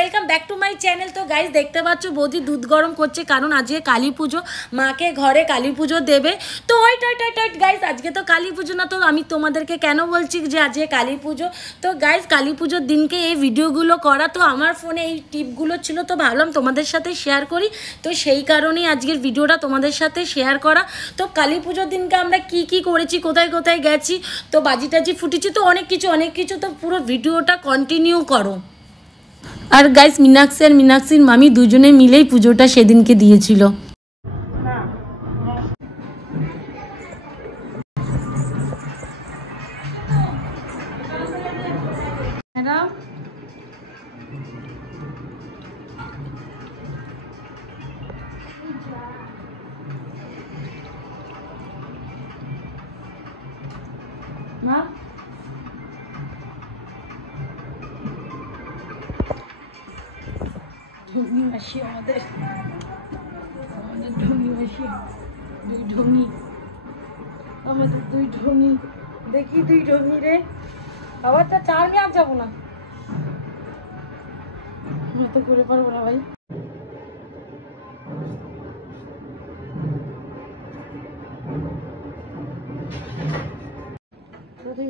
Welcome back to my channel. তো guys দেখতে পাচ্ছ বৌদি দুধ গরম করছে, কারণ আজকে কালী পুজো, মাকে ঘরে কালী পুজো দেবে। তো ওইট গাইজ, আজকে তো কালী পুজো না, তো আমি তোমাদেরকে কেন বলছি যে আজকে কালী পুজো। তো গাইজ কালী পুজোর দিনকে এই ভিডিওগুলো করা, তো আমার ফোনে এই টিপগুলো ছিল, তো ভাবলাম তোমাদের সাথে শেয়ার করি। তো সেই কারণেই আজকের ভিডিওটা তোমাদের সাথে শেয়ার করা। তো কালী পুজোর দিনকে আমরা কি কি করেছি, কোথায় কোথায় গেছি, তো বাজি টাজি ফুটেছি, তো অনেক কিছু। তো পুরো ভিডিওটা কন্টিনিউ করো। আর গাইস মীনাক্ষী আর মীনাক্ষীর মামি দুজনে মিলেই পুজোটা সেদিনকে দিয়েছিল। মা ঢঙি মাসি, আমাদের ঢঙি মাসি, দুই ঢঙি, আমাদের দুই ঢঙি। দেখি দুই ঢঙি রে, আবার তা চার আমি আর যাবো না, আমি তো করে পারবো না ভাই।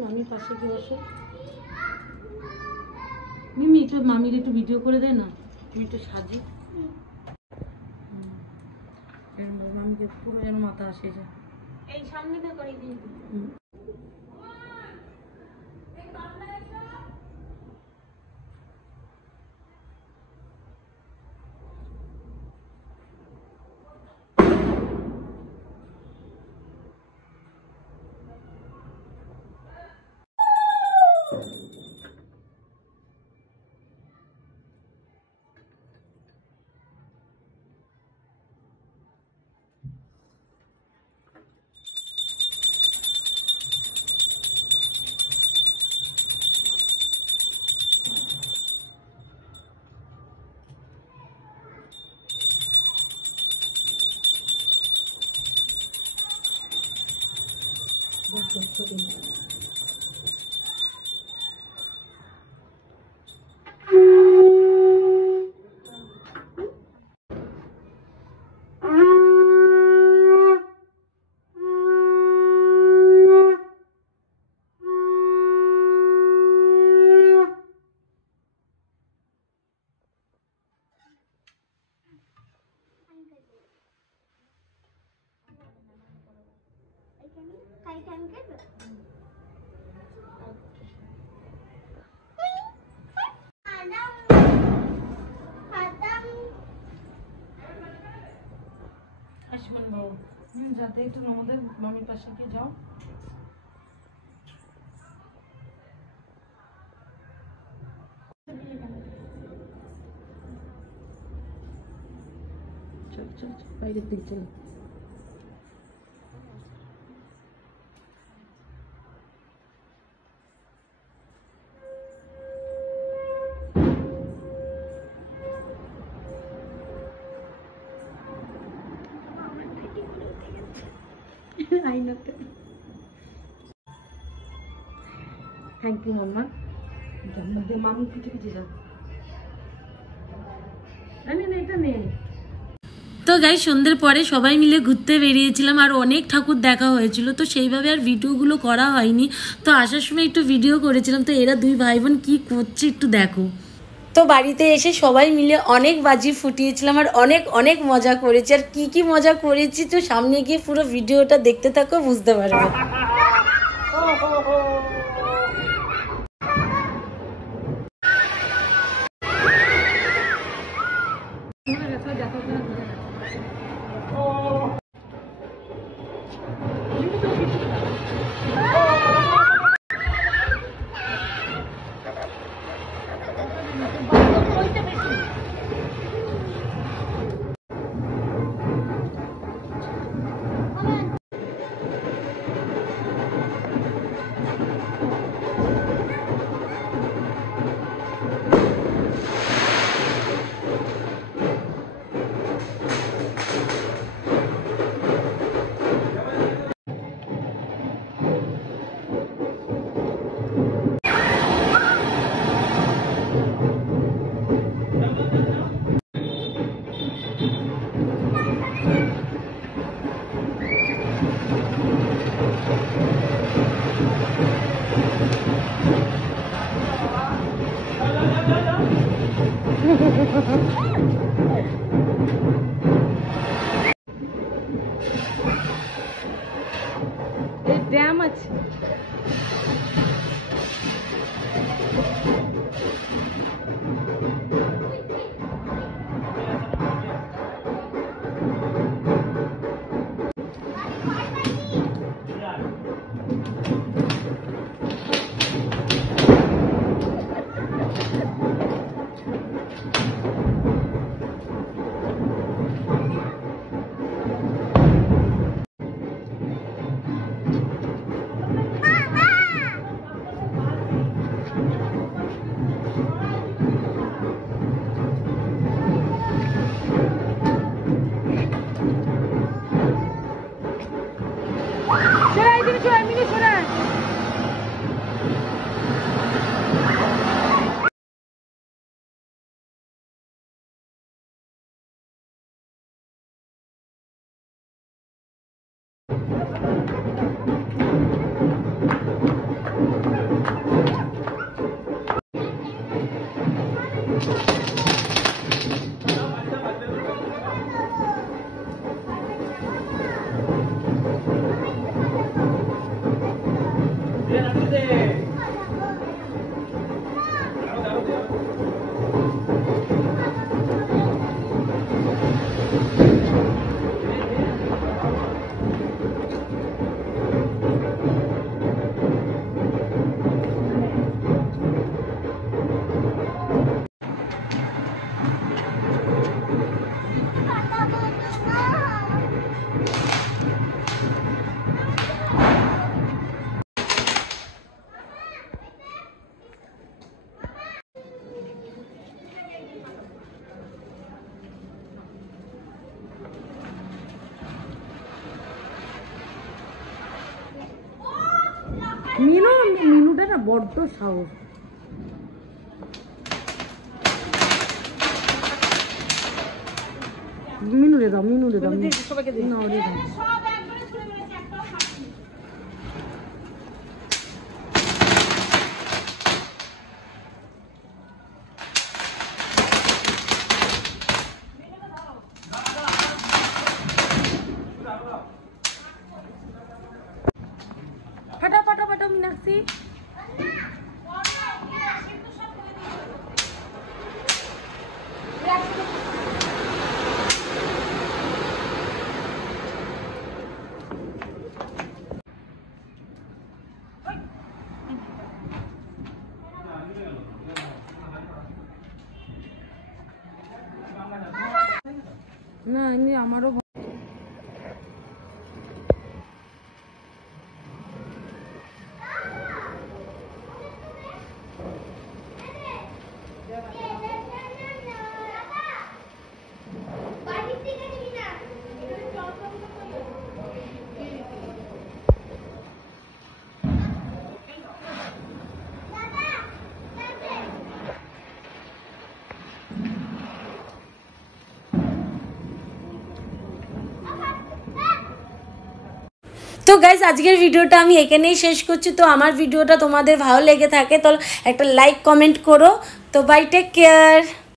মামির পাশে কি বসে, মিমি একটু মামির একটু ভিডিও করে দেয় না, আমি একটু সাজি। মামিকে পুরো যেন মাথা আসে যায়, এই সামনে তো করে দিই। যাতে একটু আমাদের মামির পাশে গিয়ে যাও। চল চল বাইরের দিক চল। থ্যাংক ইউ মাম্মা। মামি পিঠে পিঠে যাও, এটা নেই। তো গাই সন্ধ্যের পরে সবাই মিলে ঘুরতে বেরিয়েছিলাম, আর অনেক ঠাকুর দেখা হয়েছিল, তো সেইভাবে আর ভিডিওগুলো করা হয়নি। তো আসার সময় একটু ভিডিও করেছিলাম। তো এরা দুই ভাই বোন কী করছে একটু দেখো। তো বাড়িতে এসে সবাই মিলে অনেক বাজি ফুটিয়েছিলাম, আর অনেক মজা করেছি। আর কি মজা করেছি তো সামনে গিয়ে পুরো ভিডিওটা দেখতে থাকো, বুঝতে পারবে। ড্যাম আছে। মিনুটা না বড্ড সাহস। মিনুরে দাও সবাইকে দিই। ফাটা মিনাক্ষী। না এমনি আমারও তো গাইজ আজকের ভিডিওটা আমি এখানেই শেষ করছি। তো আমার ভিডিওটা তোমাদের ভালো লেগে থাকে তো একটা লাইক কমেন্ট করো। তো বাই, টেক কেয়ার।